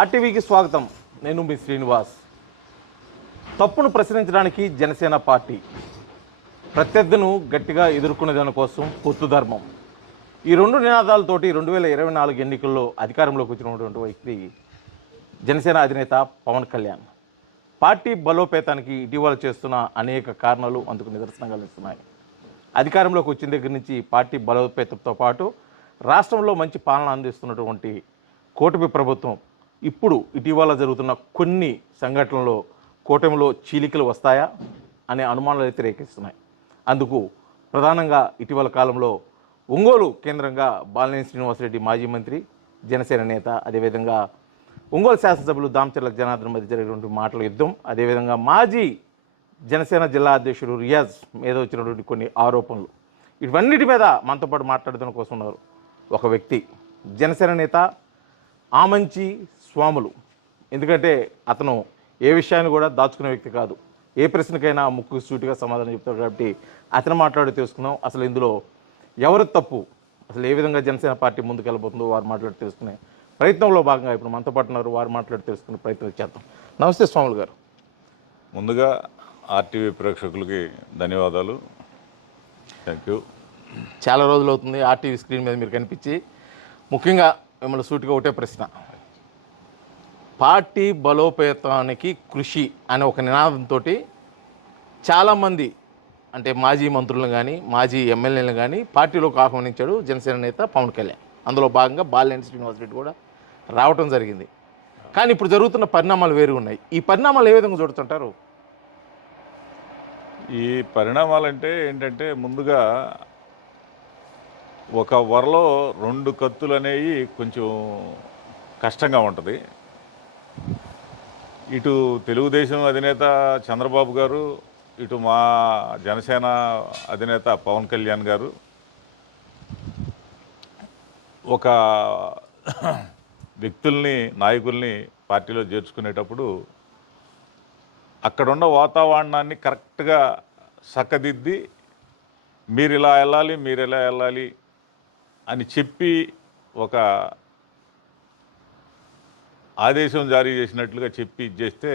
ఆర్టీవీకి స్వాగతం. నేను మీ శ్రీనివాస్. తప్పును ప్రశ్నించడానికి జనసేన పార్టీ, ప్రత్యర్థులను గట్టిగా ఎదుర్కొనే దానికోసం పొత్తు ధర్మం. ఈ రెండు నినాదాలతోటి 2024 ఎన్నికల్లో అధికారంలోకి వచ్చినటువంటి వ్యక్తి జనసేన అధినేత పవన్ కళ్యాణ్. పార్టీ బలోపేతానికి ఇటీవల చేస్తున్న అనేక కారణాలు అందుకు నిదర్శనంగా నిలుస్తున్నాయి. అధికారంలోకి వచ్చిన దగ్గర నుంచి పార్టీ బలోపేతంతో పాటు రాష్ట్రంలో మంచి పాలన అందిస్తున్నటువంటి కూటమి ప్రభుత్వం ఇప్పుడు ఇటీవల జరుగుతున్న కొన్ని సంఘటనల్లో కూటమిలో చీలికలు వస్తాయా అనే అనుమానాలు అయితే రేకెత్తిస్తున్నాయి. అందుకు ప్రధానంగా ఇటీవల కాలంలో ఒంగోలు కేంద్రంగా బాలినేని శ్రీనివాసరెడ్డి మాజీ మంత్రి, జనసేన నేత, అదేవిధంగా ఒంగోలు శాసనసభ్యులు దామచర్ల జనార్దన్ మధ్య జరిగినటువంటి మాటల యుద్ధం, అదేవిధంగా మాజీ జనసేన జిల్లా అధ్యక్షుడు రియాజ్ మీద వచ్చినటువంటి కొన్ని ఆరోపణలు, ఇవన్నిటి మీద మనతో పాటు మాట్లాడడం కోసం ఉన్నారు ఒక వ్యక్తి, జనసేన నేత ఆమంచి స్వాములు. ఎందుకంటే అతను ఏ విషయాన్ని కూడా దాచుకునే వ్యక్తి కాదు. ఏ ప్రశ్నకైనా ముక్కు సూటిగా సమాధానం చెప్తాడు. కాబట్టి అతను మాట్లాడి తెలుసుకున్నాం అసలు ఇందులో ఎవరు తప్పు, అసలు ఏ విధంగా జనసేన పార్టీ ముందుకు వెళ్ళబోతుందో వారు మాట్లాడి తెలుసుకునే ప్రయత్నంలో భాగంగా ఇప్పుడు మనతో పాటు ఉన్నారు. వారు మాట్లాడి తెలుసుకునే ప్రయత్నం చేద్దాం. నమస్తే స్వాములు గారు. ముందుగా ఆర్టీవీ ప్రేక్షకులకి ధన్యవాదాలు. Thank you. చాలా రోజులు అవుతుంది ఆర్టీవీ స్క్రీన్ మీద మీరు కనిపించి. ముఖ్యంగా మిమ్మల్ని సూటిగా ఒకటే ప్రశ్న, పార్టీ బలోపేతానికి కృషి అనే ఒక నినాదంతో చాలామంది అంటే మాజీ మంత్రులను కానీ మాజీ ఎమ్మెల్యేలను కానీ పార్టీలోకి ఆహ్వానించాడు జనసేన నేత పవన్ కళ్యాణ్. అందులో భాగంగా బాలినేని శ్రీనివాసరెడ్డి కూడా రావటం జరిగింది. కానీ ఇప్పుడు జరుగుతున్న పరిణామాలు వేరు ఉన్నాయి. ఈ పరిణామాలు ఏ విధంగా చూడుతుంటారు? ఈ పరిణామాలంటే ఏంటంటే, ముందుగా ఒక వరలో రెండు కత్తులు అనేవి కొంచెం కష్టంగా ఉంటుంది. ఇటు తెలుగుదేశం అధినేత చంద్రబాబు గారు, ఇటు మా జనసేన అధినేత పవన్ కళ్యాణ్ గారు ఒక వ్యక్తుల్ని, నాయకుల్ని పార్టీలో చేర్చుకునేటప్పుడు అక్కడున్న వాతావరణాన్ని కరెక్ట్గా చక్కదిద్ది మీరు ఇలా వెళ్ళాలి, మీరు ఇలా వెళ్ళాలి అని చెప్పి ఒక ఆదేశం జారీ చేసినట్లుగా చెప్పి ఇచ్చేస్తే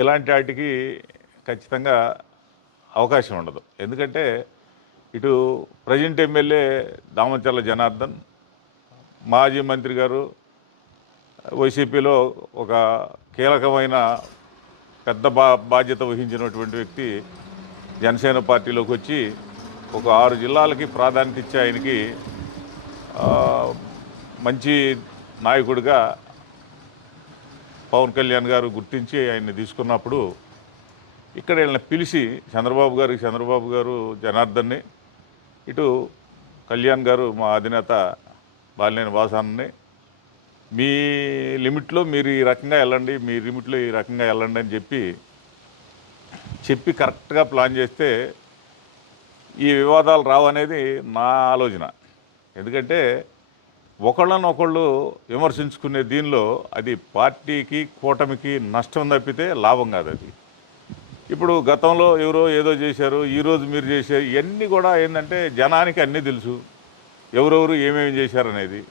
ఇలాంటి వాటికి ఖచ్చితంగా అవకాశం ఉండదు. ఎందుకంటే ఇటు ప్రజెంట్ ఎమ్మెల్యే దామచర్ల జనార్దన్, మాజీ మంత్రి గారు, వైసీపీలో ఒక కీలకమైన పెద్ద బాధ్యత వహించినటువంటి వ్యక్తి జనసేన పార్టీలోకి వచ్చి ఒక 6 జిల్లాలకి ప్రాధాన్యత ఇచ్చి ఆయనకి మంచి నాయకుడిగా పవన్ కళ్యాణ్ గారు గుర్తించి ఆయన్ని తీసుకున్నప్పుడు ఇక్కడ వీళ్ళని పిలిచి చంద్రబాబు గారు జనార్దన్ని, ఇటు కళ్యాణ్ గారు మా అధినేత బాలినేని వాసాన్ని, మీ లిమిట్లో మీరు ఈ రకంగా వెళ్ళండి, మీ లిమిట్లో ఈ రకంగా వెళ్ళండి అని చెప్పి కరెక్ట్గా ప్లాన్ చేస్తే ఈ వివాదాలు రావనేది నా ఆలోచన. ఎందుకంటే ఒకళ్ళనొకళ్ళు విమర్శించుకునే దీనిలో అది పార్టీకి, కూటమికి నష్టం తప్పితే లాభం కాదు. అది ఇప్పుడు గతంలో ఎవరో ఏదో చేశారు, ఈరోజు మీరు చేశారు, ఇవన్నీ కూడా ఏంటంటే జనానికి అన్నీ తెలుసు, ఎవరెవరు ఏమేమి చేశారనేది.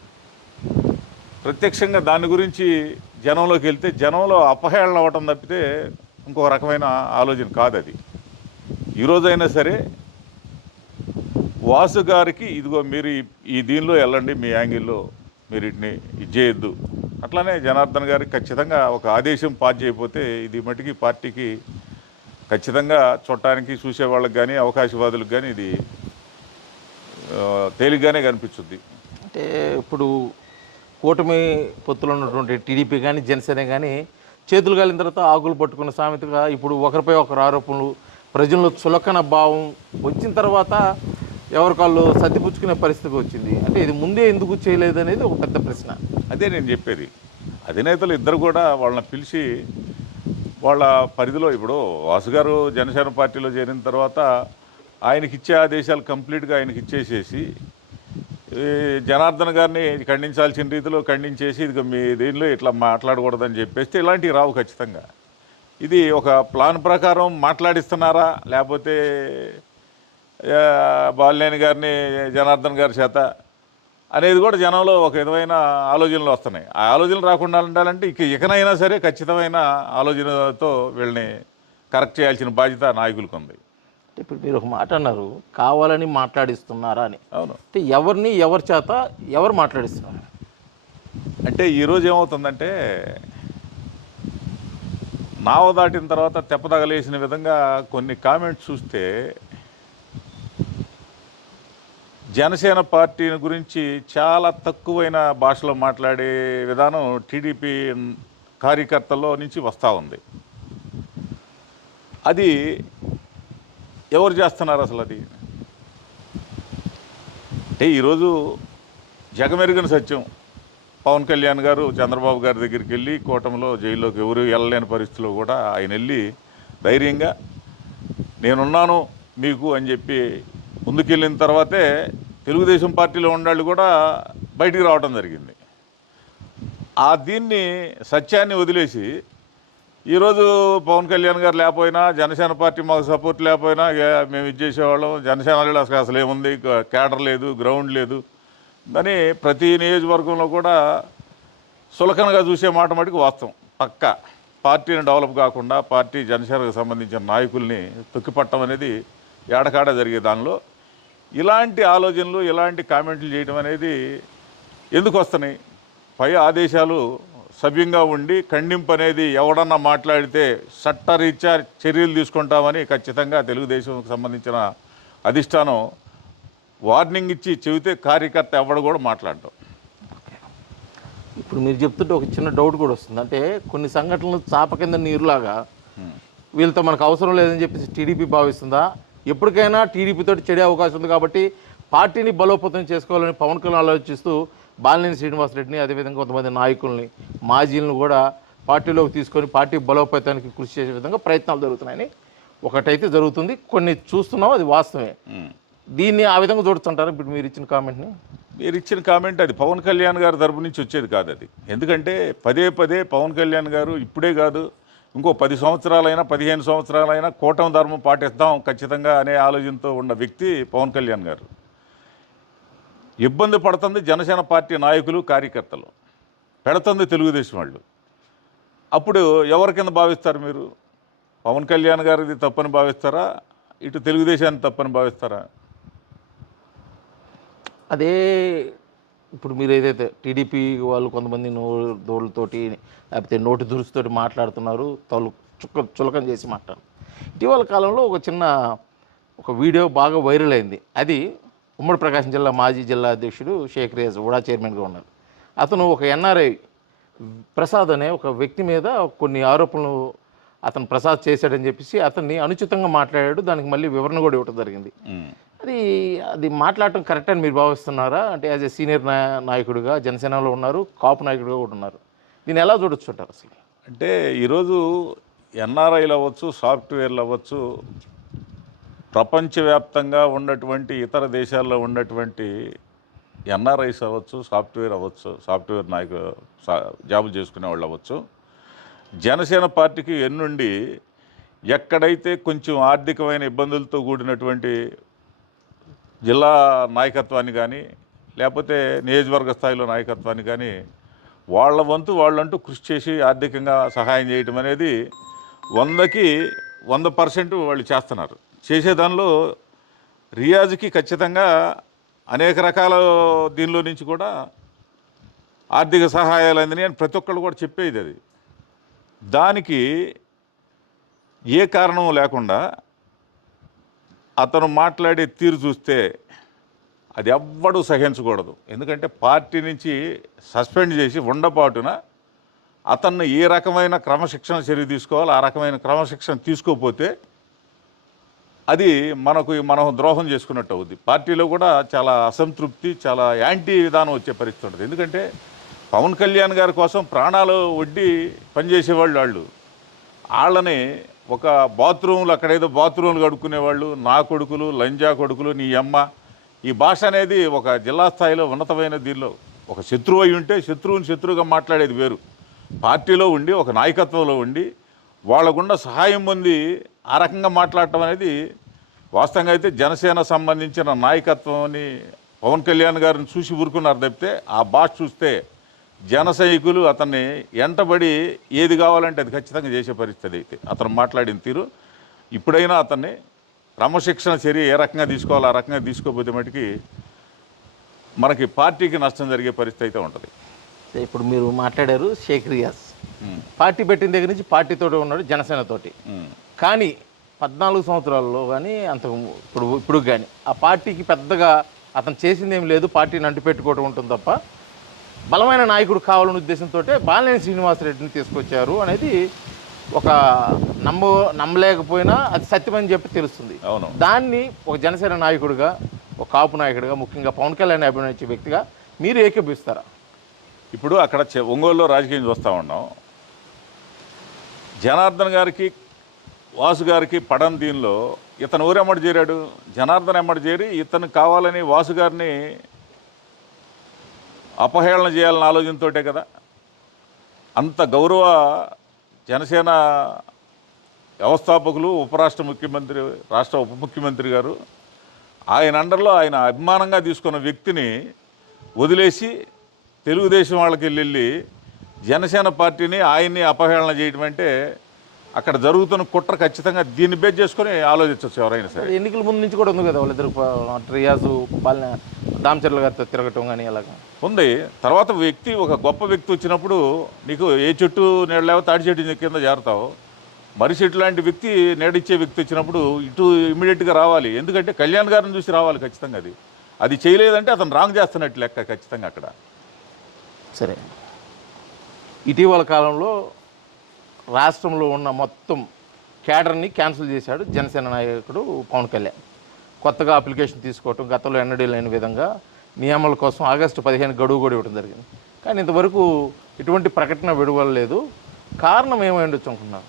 ప్రత్యక్షంగా దాని గురించి జనంలోకి వెళ్తే జనంలో అపహేళన అవ్వటం తప్పితే ఇంకొక రకమైన ఆలోచన కాదు అది. ఈరోజైనా సరే వాసు గారికి ఇదిగో మీరు ఈ దీనిలో వెళ్ళండి, మీ యాంగిల్లో మీరు వీటిని ఇది చేయొద్దు, అట్లానే జనార్దన్ గారికి ఖచ్చితంగా ఒక ఆదేశం పాస్ చేయకపోతే ఇది మటుకి పార్టీకి ఖచ్చితంగా చూడటానికి చూసేవాళ్ళకి కానీ అవకాశవాదులకు కానీ ఇది తేలిగ్గానే కనిపించుద్ది. అంటే ఇప్పుడు కూటమి పొత్తులో ఉన్నటువంటి టీడీపీ కానీ జనసేన కానీ చేతులు కాలిన తర్వాత ఆకులు పట్టుకున్న సామెతగా ఇప్పుడు ఒకరిపై ఒకరు ఆరోపణలు, ప్రజల్లో చులకన భావం వచ్చిన తర్వాత ఎవరికాళ్ళు సర్దిపుచ్చుకునే పరిస్థితి వచ్చింది. అంటే ఇది ముందే ఎందుకు చేయలేదు అనేది ఒక పెద్ద ప్రశ్న. అదే నేను చెప్పేది. అధినేతలు ఇద్దరు కూడా వాళ్ళని పిలిచి వాళ్ళ పరిధిలో, ఇప్పుడు వాసు గారు జనసేన పార్టీలో చేరిన తర్వాత ఆయనకి ఇచ్చే ఆదేశాలు కంప్లీట్గా ఆయనకి ఇచ్చేసేసి జనార్దన్ గారిని ఖండించాల్సిన రీతిలో ఖండించేసి ఇది మీ దీనిలో ఇట్లా మాట్లాడకూడదని చెప్పేస్తే ఇలాంటివి రావు ఖచ్చితంగా. ఇది ఒక ప్లాన్ ప్రకారం మాట్లాడిస్తున్నారా, లేకపోతే బాలినేని గారిని జనార్దన్ గారి చేత అనేది కూడా జనంలో ఒక విధమైన ఆలోచనలు వస్తున్నాయి. ఆ ఆలోచనలు రాకుండా ఉండాలంటే ఇకనైనా సరే ఖచ్చితమైన ఆలోచనతో వీళ్ళని కరెక్ట్ చేయాల్సిన బాధ్యత నాయకులకు ఉంది. అంటే ఇప్పుడు మీరు ఒక మాట అన్నారు, కావాలని మాట్లాడిస్తున్నారా అని. అవును. అంటే ఎవరిని ఎవరి చేత ఎవరు మాట్లాడిస్తున్నారు? అంటే ఈరోజు ఏమవుతుందంటే నావ దాటిన తర్వాత తెప్పదగలేసిన విధంగా కొన్ని కామెంట్స్ చూస్తే జనసేన పార్టీని గురించి చాలా తక్కువైన భాషలో మాట్లాడే విధానం టీడీపీ కార్యకర్తల్లో నుంచి వస్తూ ఉంది. అది ఎవరు చేస్తున్నారు అసలు? అది అంటే ఈరోజు జగమెరిగిన సత్యం, పవన్ కళ్యాణ్ గారు చంద్రబాబు గారి దగ్గరికి వెళ్ళి కూటమిలో జైల్లోకి ఎవరు వెళ్ళలేని పరిస్థితిలో కూడా ఆయన వెళ్ళి ధైర్యంగా నేనున్నాను మీకు అని చెప్పి ముందుకెళ్ళిన తర్వాతే తెలుగుదేశం పార్టీలో ఉన్నవాళ్ళు కూడా బయటికి రావడం జరిగింది. దీన్ని సత్యాన్ని వదిలేసి ఈరోజు పవన్ కళ్యాణ్ గారు లేకపోయినా, జనసేన పార్టీ మాకు సపోర్ట్ లేకపోయినా మేము ఇది చేసేవాళ్ళం, జనసేనలో అసలు ఏముంది, కేడర్ లేదు, గ్రౌండ్ లేదు అని ప్రతి నియోజకవర్గంలో కూడా సులకనగా చూసే మాట మటుకు వాస్తవం. పక్కా పార్టీని డెవలప్ కాకుండా పార్టీ జనసేనకు సంబంధించిన నాయకుల్ని తొక్కిపట్టడం అనేది ఏడకాడ జరిగే దానిలో ఇలాంటి ఆలోచనలు, ఇలాంటి కామెంట్లు చేయడం అనేది ఎందుకు వస్తున్నాయి? పై ఆదేశాలు సవ్యంగా ఉండి ఖండింపు అనేది ఎవడన్నా మాట్లాడితే చట్టరీత్యా చర్యలు తీసుకుంటామని ఖచ్చితంగా తెలుగుదేశంకు సంబంధించిన అధిష్టానం వార్నింగ్ ఇచ్చి చెబితే కార్యకర్త ఎవడు కూడా మాట్లాడటం. ఇప్పుడు మీరు చెప్తుంటే ఒక చిన్న డౌట్ కూడా వస్తుంది. అంటే కొన్ని సంఘటనలు చాప కింద నీరులాగా వీళ్ళతో మనకు అవసరం లేదని చెప్పేసి టీడీపీ భావిస్తుందా? ఎప్పటికైనా టీడీపీతో చెడే అవకాశం ఉంది కాబట్టి పార్టీని బలోపేతం చేసుకోవాలని పవన్ కళ్యాణ్ ఆలోచిస్తూ బాలినేని శ్రీనివాసరెడ్డిని, అదేవిధంగా కొంతమంది నాయకుల్ని, మాజీలను కూడా పార్టీలోకి తీసుకొని పార్టీ బలోపేతానికి కృషి చేసే విధంగా ప్రయత్నాలు జరుగుతున్నాయని ఒకటైతే జరుగుతుంది. కొన్ని చూస్తున్నాం, అది వాస్తవమే. దీన్ని ఆ విధంగా చూడుతుంటారు. ఇప్పుడు మీరు ఇచ్చిన కామెంట్ని, మీరు ఇచ్చిన కామెంట్ అది పవన్ కళ్యాణ్ గారి తరపు నుంచి వచ్చేది కాదు. అది ఎందుకంటే పదే పదే పవన్ కళ్యాణ్ గారు ఇప్పుడే కాదు, ఇంకో 10 సంవత్సరాలైనా 15 సంవత్సరాలైనా కూటమి ధర్మం పాటిస్తాం ఖచ్చితంగా అనే ఆలోచనతో ఉన్న వ్యక్తి పవన్ కళ్యాణ్ గారు. ఇబ్బంది పడుతుంది జనసేన పార్టీ నాయకులు, కార్యకర్తలు, పెడుతుంది తెలుగుదేశం వాళ్ళు. అప్పుడు ఎవరి కింద భావిస్తారు మీరు? పవన్ కళ్యాణ్ గారిది తప్పని భావిస్తారా, ఇటు తెలుగుదేశాన్ని తప్పని భావిస్తారా? అదే ఇప్పుడు మీరు ఏదైతే టీడీపీ వాళ్ళు కొంతమంది దోళ్ళతోటి లేకపోతే నోటి దురుసుతోటి మాట్లాడుతున్నారు, చులకం చేసి మాట్లాడు. ఇటీవల కాలంలో ఒక వీడియో బాగా వైరల్ అయింది. అది ఉమ్మడి ప్రకాశం జిల్లా మాజీ జిల్లా అధ్యక్షుడు షేక్ రియాజ్ కూడా చైర్మన్గా ఉన్నారు. అతను ఒక ఎన్ఆర్ఐ ప్రసాద్ అనే ఒక వ్యక్తి మీద కొన్ని ఆరోపణలు అతను ప్రసాద్ చేశాడని చెప్పేసి అతన్ని అనుచితంగా మాట్లాడాడు. దానికి మళ్ళీ వివరణ కూడా ఇవ్వడం జరిగింది. అది మాట్లాడటం కరెక్ట్ అని మీరు భావిస్తున్నారా? అంటే యాజ్ ఏ సీనియర్ నాయకుడిగా జనసేనలో ఉన్నారు, కాపు నాయకుడిగా కూడా ఉన్నారు. దీన్ని ఎలా చూడొచ్చు అంటారు అసలు? అంటే ఈరోజు ఎన్ఆర్ఐలు అవ్వచ్చు, సాఫ్ట్వేర్లు అవ్వచ్చు, ప్రపంచవ్యాప్తంగా ఉన్నటువంటి ఇతర దేశాల్లో ఉన్నటువంటి ఎన్ఆర్ఐస్ అవ్వచ్చు, సాఫ్ట్వేర్ నాయకులు జాబులు చేసుకునే వాళ్ళు అవ్వచ్చు, జనసేన పార్టీకి ఎన్నుండి ఎక్కడైతే కొంచెం ఆర్థికమైన ఇబ్బందులతో కూడినటువంటి జిల్లా నాయకత్వాన్ని కానీ లేకపోతే నియోజకవర్గ స్థాయిలో నాయకత్వాన్ని కానీ వాళ్ళ వంతు వాళ్ళంటూ కృషి చేసి ఆర్థికంగా సహాయం చేయటం అనేది 100కి 100% వాళ్ళు చేస్తున్నారు. చేసేదానిలో రియాజ్కి ఖచ్చితంగా అనేక రకాల దీనిలో నుంచి కూడా ఆర్థిక సహాయాలు అందినాయి అని ప్రతి ఒక్కళ్ళు కూడా చెప్పేది. అది దానికి ఏ కారణం లేకుండా అతను మాట్లాడే తీరు చూస్తే అది ఎవ్వడూ సహించకూడదు. ఎందుకంటే పార్టీ నుంచి సస్పెండ్ చేసి ఉండపాటున అతన్ని ఏ రకమైన క్రమశిక్షణ చర్య తీసుకోవాలి, ఆ రకమైన క్రమశిక్షణ తీసుకోకపోతే అది మనం ద్రోహం చేసుకున్నట్టు అవుద్ది. పార్టీలో కూడా చాలా అసంతృప్తి, చాలా యాంటీ విధానం వచ్చే పరిస్థితి ఉంటుంది. ఎందుకంటే పవన్ కళ్యాణ్ గారి కోసం ప్రాణాలు ఒడ్డి పనిచేసేవాళ్ళు వాళ్ళని ఒక బాత్రూమ్లు అక్కడేదో బాత్రూమ్లు కడుక్కునేవాళ్ళు, నా కొడుకులు, లంజా కొడుకులు, నీ అమ్మ, ఈ భాష అనేది ఒక జిల్లా స్థాయిలో ఉన్నతమైన దీనిలో ఒక శత్రువు అయి ఉంటే శత్రువుగా మాట్లాడేది వేరు. పార్టీలో ఉండి ఒక నాయకత్వంలో ఉండి వాళ్ళ గుండా సహాయం పొంది ఆ రకంగా మాట్లాడటం అనేది వాస్తవంగా అయితే జనసేన సంబంధించిన నాయకత్వాన్ని పవన్ కళ్యాణ్ గారిని చూసి ఊరుకున్నారు తప్పితే ఆ భాష చూస్తే జన సైనికులు అతన్ని ఎంటబడి ఏది కావాలంటే అది ఖచ్చితంగా చేసే పరిస్థితి అయితే అతను మాట్లాడిన తీరు ఇప్పుడైనా అతన్ని క్రమశిక్షణ చర్య ఏ రకంగా తీసుకోవాలో ఆ రకంగా తీసుకోకపోతే మటుకి మనకి పార్టీకి నష్టం జరిగే పరిస్థితి అయితే ఉంటుంది. ఇప్పుడు మీరు మాట్లాడారు షేక్ రియాజ్ పార్టీ పెట్టిన దగ్గర నుంచి పార్టీతోటి ఉన్నాడు, జనసేనతోటి. కానీ 14 సంవత్సరాల్లో కానీ అంత ఇప్పుడు కానీ ఆ పార్టీకి పెద్దగా అతను చేసింది ఏం లేదు, పార్టీని అంటిపెట్టుకోవడం ఉంటుంది తప్ప బలమైన నాయకుడు కావాలనే ఉద్దేశంతో బాలినేని శ్రీనివాసరెడ్డిని తీసుకొచ్చారు అనేది ఒక నమ్మలేకపోయినా అది సత్యమని చెప్పి తెలుస్తుంది. అవును. దాన్ని ఒక జనసేన నాయకుడిగా, ఒక కాపు నాయకుడిగా, ముఖ్యంగా పవన్ కళ్యాణ్ అభినందించే వ్యక్తిగా మీరు ఏకీభవిస్తారా? ఇప్పుడు అక్కడ ఒంగోలులో రాజకీయం చూస్తూ ఉన్నాం. జనార్దన్ గారికి వాసు గారికి పడని దీనిలో ఇతను ఊరెమ్మడి చేరాడు, జనార్దన్ ఎమ్మడి చేరి ఇతను కావాలని వాసు గారిని అపహేళన చేయాలని ఆలోచనతోటే కదా. అంత గౌరవ జనసేన వ్యవస్థాపకులు, ఉపరాష్ట్ర ముఖ్యమంత్రి, రాష్ట్ర ఉప ముఖ్యమంత్రి గారు ఆయన అండర్లో ఆయన అభిమానంగా తీసుకున్న వ్యక్తిని వదిలేసి తెలుగుదేశం వాళ్ళకి వెళ్ళి జనసేన పార్టీని ఆయన్ని అపహేళన చేయడం అంటే అక్కడ జరుగుతున్న కుట్ర ఖచ్చితంగా దీన్ని బేస్ చేసుకొని ఆలోచించవచ్చు ఎవరైనా సరే. ఎన్నికల ముందు నుంచి కూడా ఉంది కదా వాళ్ళిద్దరు, రియాజు దామచర్ల గారితో తిరగటం కానీ అలాగా ఉంది. తర్వాత వ్యక్తి ఒక గొప్ప వ్యక్తి వచ్చినప్పుడు నీకు ఏ చెట్టు నీడలేవో తాడి చెట్టు కింద చేరతావు. మరి చెట్టు లాంటి వ్యక్తి నీడిచ్చే వ్యక్తి వచ్చినప్పుడు ఇటు ఇమీడియట్గా రావాలి. ఎందుకంటే కళ్యాణ్ గారిని చూసి రావాలి ఖచ్చితంగా. అది చేయలేదంటే అతను రాంగ్ చేస్తున్నట్టు లెక్క ఖచ్చితంగా అక్కడ. సరే, ఇటీవల కాలంలో రాష్ట్రంలో ఉన్న మొత్తం క్యాడర్ని క్యాన్సిల్ చేశాడు జనసేన నాయకుడు పవన్ కళ్యాణ్. కొత్తగా అప్లికేషన్ తీసుకోవటం, గతంలో ఎన్నడూ లేని విధంగా నియామల కోసం ఆగస్టు 15 గడువు కూడా ఇవ్వడం జరిగింది. కానీ ఇంతవరకు ఎటువంటి ప్రకటన విడువలేదు. కారణం ఏమై ఉండొచ్చు అనుకున్నారు?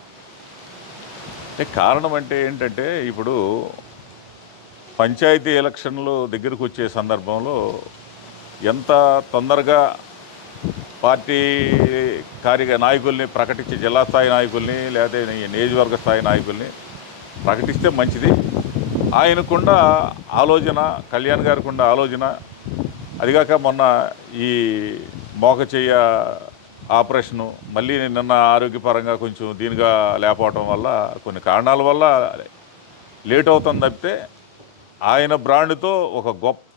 కారణం అంటే ఏంటంటే ఇప్పుడు పంచాయతీ ఎలక్షన్లు దగ్గరకు వచ్చే సందర్భంలో ఎంత తొందరగా పార్టీ నాయకుల్ని ప్రకటించి, జిల్లా స్థాయి నాయకుల్ని లేదా నియోజకవర్గ స్థాయి నాయకుల్ని ప్రకటిస్తే మంచిది. ఆయనకుండా ఆలోచన, కళ్యాణ్ గారికి ఉన్న ఆలోచన, అదిగాక మొన్న ఈ మోకచెయ్య ఆపరేషను మళ్ళీ నిన్న ఆరోగ్యపరంగా కొంచెం దీనిగా లేకపోవటం వల్ల కొన్ని కారణాల వల్ల లేట్ అవుతుంది తప్పితే ఆయన బ్రాండ్తో ఒక గొప్ప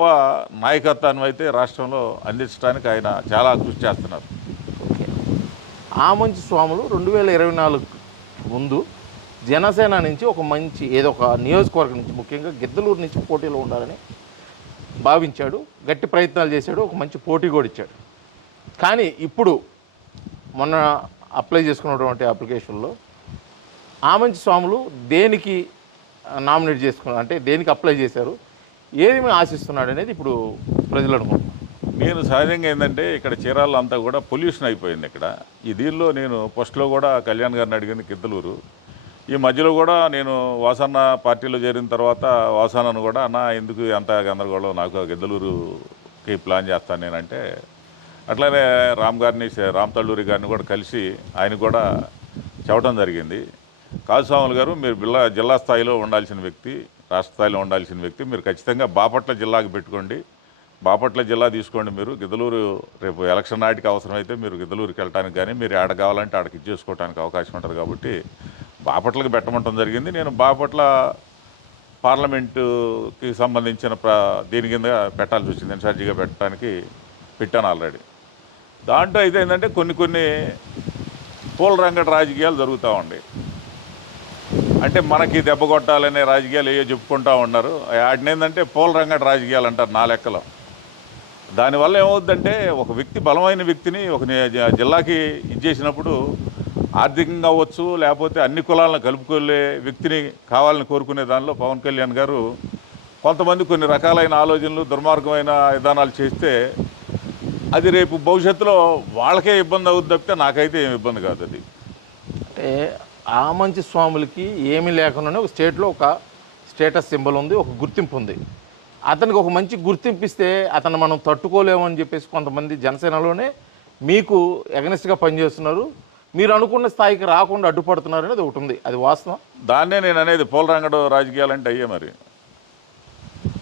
నాయకత్వాన్ని అయితే రాష్ట్రంలో అందించడానికి ఆయన చాలా కృషి చేస్తున్నారు. ఓకే, ఆమంచి స్వాములు 2024 ముందు జనసేన నుంచి ఒక మంచి ఏదో ఒక నియోజకవర్గం నుంచి, ముఖ్యంగా గిద్దలూరు నుంచి పోటీలో ఉండాలని భావించాడు, గట్టి ప్రయత్నాలు చేశాడు, ఒక మంచి పోటీ కూడా ఇచ్చాడు. కానీ ఇప్పుడు మొన్న అప్లై చేసుకున్నటువంటి అప్లికేషన్లో ఆమంచి స్వాములు దేనికి నామినేట్ చేసుకున్నారు, అంటే దేనికి అప్లై చేశారు, ఏమి ఆశిస్తున్నాడు అనేది ఇప్పుడు ప్రజలు అనుకుంటున్నారు. నేను సహజంగా ఏంటంటే ఇక్కడ చీరాల్లో అంతా కూడా పొల్యూషన్ అయిపోయింది ఇక్కడ. ఈ దీనిలో నేను ఫస్ట్లో కూడా కళ్యాణ్ గారిని అడిగింది గిద్దలూరు. ఈ మధ్యలో కూడా నేను వాసన్న పార్టీలో చేరిన తర్వాత వాసన్నను కూడా అన్న ఎందుకు అంత గందరగోళం, నాకు గిద్దలూరుకి ప్లాన్ చేస్తాను నేనంటే, అట్లానే రామ్ తల్లూరి గారిని కూడా కలిసి ఆయన కూడా చెప్పడం జరిగింది. కాళస్వాములు గారు, మీరు జిల్లా స్థాయిలో ఉండాల్సిన వ్యక్తి, రాష్ట్ర స్థాయిలో ఉండాల్సిన వ్యక్తి, మీరు ఖచ్చితంగా బాపట్ల జిల్లాకి పెట్టుకోండి, బాపట్ల జిల్లా తీసుకోండి. మీరు గిద్దలూరు రేపు ఎలక్షన్ నాటికి అవసరమైతే మీరు గిద్దలూరుకి వెళ్ళడానికి కానీ మీరు ఆడ కావాలంటే ఆడకి ఇచ్చేసుకోవడానికి అవకాశం ఉంటుంది కాబట్టి బాపట్లకి పెట్టమంటం జరిగింది. నేను బాపట్ల పార్లమెంటుకి సంబంధించిన దీని కింద పెట్టాల్సి వచ్చింది, ఇన్ఛార్జిగా పెట్టాను ఆల్రెడీ. దాంట్లో అయితే ఏంటంటే కొన్ని పూల రంగడి రాజకీయాలు జరుగుతూ ఉన్నాయి. అంటే మనకి దెబ్బ కొట్టాలనే రాజకీయాలు ఏవో చెప్పుకుంటూ ఉన్నారు. వాటిని ఏంటంటే పూల రంగడి రాజకీయాలు అంటారు నా లెక్కలో. దానివల్ల ఏమవుద్దంటే ఒక వ్యక్తి, బలమైన వ్యక్తిని ఒక జిల్లాకి ఇచ్చేసినప్పుడు ఆర్థికంగా అవ్వచ్చు, లేకపోతే అన్ని కులాలను కలుపుకోలే వ్యక్తిని కావాలని కోరుకునే దానిలో పవన్ కళ్యాణ్ గారు కొంతమంది కొన్ని రకాలైన ఆలోచనలు, దుర్మార్గమైన విధానాలు చేస్తే అది రేపు భవిష్యత్తులో వాళ్ళకే ఇబ్బంది అవుతుంది తప్పితే నాకైతే ఏమి ఇబ్బంది కాదు. అది అంటే ఆమంచి స్వాములకి ఏమీ లేకుండానే ఒక స్టేట్లో ఒక స్టేటస్ సింబల్ ఉంది, ఒక గుర్తింపు ఉంది. అతనికి ఒక మంచి గుర్తింపు ఇస్తే అతను మనం తట్టుకోలేమని చెప్పేసి కొంతమంది జనసేనలోనే మీకు ఎగనెస్ట్గా పనిచేస్తున్నారు, మీరు అనుకున్న స్థాయికి రాకుండా అడ్డుపడుతున్నారు అనేది ఒకటి ఉంది. అది వాస్తవం. దాన్నే నేను అనేది పూల రంగడు రాజకీయాలు అంటే అయ్యే మరి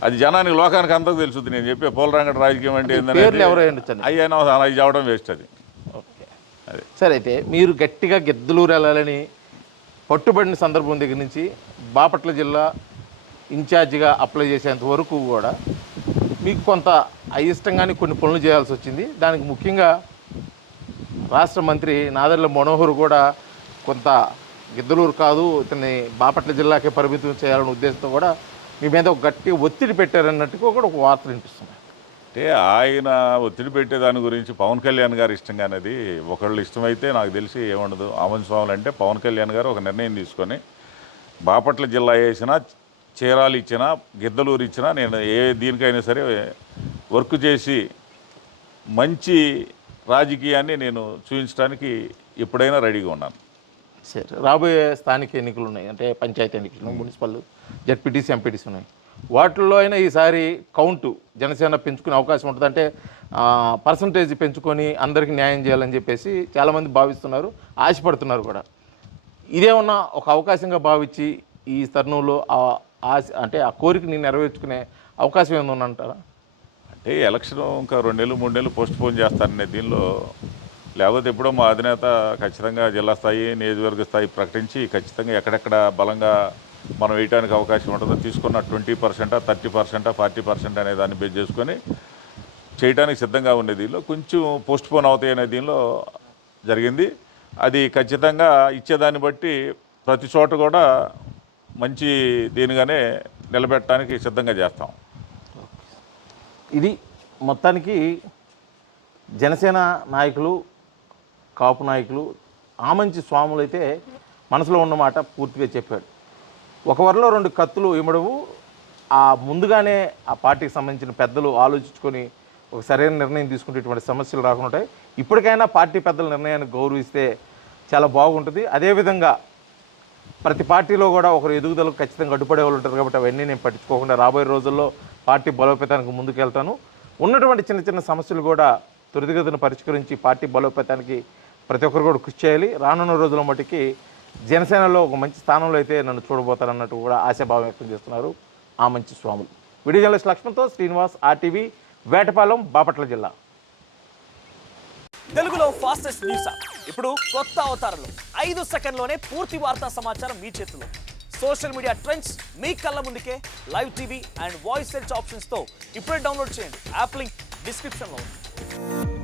అది జనానికి లోకానికి అంతా తెలుస్తుంది. నేను చెప్పే పోలరంగడ రాజకీయం అంటే పేర్లు ఎవరో ఉండొచ్చండి. అయ్యా అది చెప్పడం వేస్ట్ అది. ఓకే అదే సరే, అయితే మీరు గట్టిగా గిద్దలూరు వెళ్ళాలని పట్టుబడిన సందర్భం దగ్గర నుంచి బాపట్ల జిల్లా ఇన్ఛార్జిగా అప్లై చేసేంత వరకు కూడా మీకు కొంత అయిష్టంగానే కొన్ని పనులు చేయాల్సి వచ్చింది. దానికి ముఖ్యంగా రాష్ట్ర మంత్రి నాదెళ్ల మనోహర్ కూడా కొంత గిద్దలూరు కాదు, ఇతన్ని బాపట్ల జిల్లాకే పరిమితం చేయాలనే ఉద్దేశంతో కూడా మీ మీద ఒక గట్టి ఒత్తిడి పెట్టారన్నట్టుగా కూడా ఒక వార్తలు వినిపిస్తున్నాయి. అంటే ఆయన ఒత్తిడి పెట్టే దాని గురించి పవన్ కళ్యాణ్ గారు ఇష్టంగానేది. ఒకళ్ళు ఇష్టమైతే నాకు తెలిసి ఏముండదు. ఆమన్ స్వాములు అంటే పవన్ కళ్యాణ్ గారు ఒక నిర్ణయం తీసుకొని బాపట్ల జిల్లా వేసినా, చీరాలు ఇచ్చినా, గిద్దలూరు ఇచ్చినా నేను దీనికైనా సరే వర్క్ చేసి మంచి రాజకీయాన్ని నేను చూపించడానికి ఎప్పుడైనా రెడీగా ఉన్నాను. సరే, రాబోయే స్థానిక ఎన్నికలు ఉన్నాయి, అంటే పంచాయతీ ఎన్నికలు, మున్సిపల్, జడ్పీటీసీ, ఎంపీటీసీ ఉన్నాయి. వాటిల్లో అయినా ఈసారి కౌంటు జనసేన పెంచుకునే అవకాశం ఉంటుంది. అంటే పర్సంటేజ్ పెంచుకొని అందరికీ న్యాయం చేయాలని చెప్పేసి చాలామంది భావిస్తున్నారు, ఆశపడుతున్నారు కూడా. ఇదేమన్నా ఒక అవకాశంగా భావించి ఈ తరుణంలో ఆశ అంటే ఆ కోరికని నెరవేర్చుకునే అవకాశం ఏమైనా అంటారా? అంటే ఎలక్షన్ ఇంకా 2 నెలలు 3 నెలలు పోస్ట్ పోన్ చేస్తాననే దీనిలో, లేకపోతే ఎప్పుడో మా అధినేత ఖచ్చితంగా జిల్లా స్థాయి, నియోజకవర్గ స్థాయి ప్రకటించి ఖచ్చితంగా ఎక్కడెక్కడ బలంగా మనం వేయడానికి అవకాశం ఉంటుందో తీసుకున్న 20%, 30%, 40% అనే దాన్ని బేస్ చేసుకొని చేయడానికి సిద్ధంగా ఉండే దీనిలో కొంచెం పోస్ట్ పోన్ అవుతాయి అనే దీనిలో జరిగింది. అది ఖచ్చితంగా ఇచ్చేదాన్ని బట్టి ప్రతి చోట కూడా మంచి దీనిగానే నిలబెట్టడానికి సిద్ధంగా చేస్తాం. ఇది మొత్తానికి జనసేన నాయకులు, కాపు నాయకులు ఆమంచి స్వాములు అయితే మనసులో ఉన్నమాట పూర్తిగా చెప్పాడు. ఒక వరలో 2 కత్తులు ఇమ్మడవు. ముందుగానే ఆ పార్టీకి సంబంధించిన పెద్దలు ఆలోచించుకొని ఒక సరైన నిర్ణయం తీసుకుంటే ఇటువంటి సమస్యలు రాకుండా ఉంటాయి. ఇప్పటికైనా పార్టీ పెద్దల నిర్ణయాన్ని గౌరవిస్తే చాలా బాగుంటుంది. అదేవిధంగా ప్రతి పార్టీలో కూడా ఒకరు ఎదుగుదలకు ఖచ్చితంగా అడ్డుపడే వాళ్ళు ఉంటారు కాబట్టి అవన్నీ నేను పట్టించుకోకుండా రాబోయే రోజుల్లో పార్టీ బలోపేతానికి ముందుకెళ్తాను. ఉన్నటువంటి చిన్న చిన్న సమస్యలు కూడా త్వరితగతిన పరిష్కరించి పార్టీ బలోపేతానికి ప్రతి ఒక్కరు కూడా కృషి చేయాలి. రానున్న రోజుల మటుకి జనసేనలో ఒక మంచి స్థానంలో అయితే నన్ను చూడబోతారన్నట్టు కూడా ఆశాభావం వ్యక్తం చేస్తున్నారు ఆమంచి స్వాములు. వీడియో జర్నలిస్ట్ లక్ష్మణ్తో శ్రీనివాస్, RTV, వేటపాలెం, బాపట్ల జిల్లా. తెలుగులో ఫాస్టెస్ట్ న్యూస్ యాప్ ఇప్పుడు కొత్త అవతారంలో 5 సెకండ్లోనే పూర్తి వార్తా సమాచారం మీ చేతిలో. సోషల్ మీడియా ట్రెండ్స్ మీ కళ్ళ ముందుకే live TV and voice search ఆప్షన్స్తో ఇప్పుడే డౌన్లోడ్ చేయండి. యాప్ లింక్ డిస్క్రిప్షన్లో ఉంది.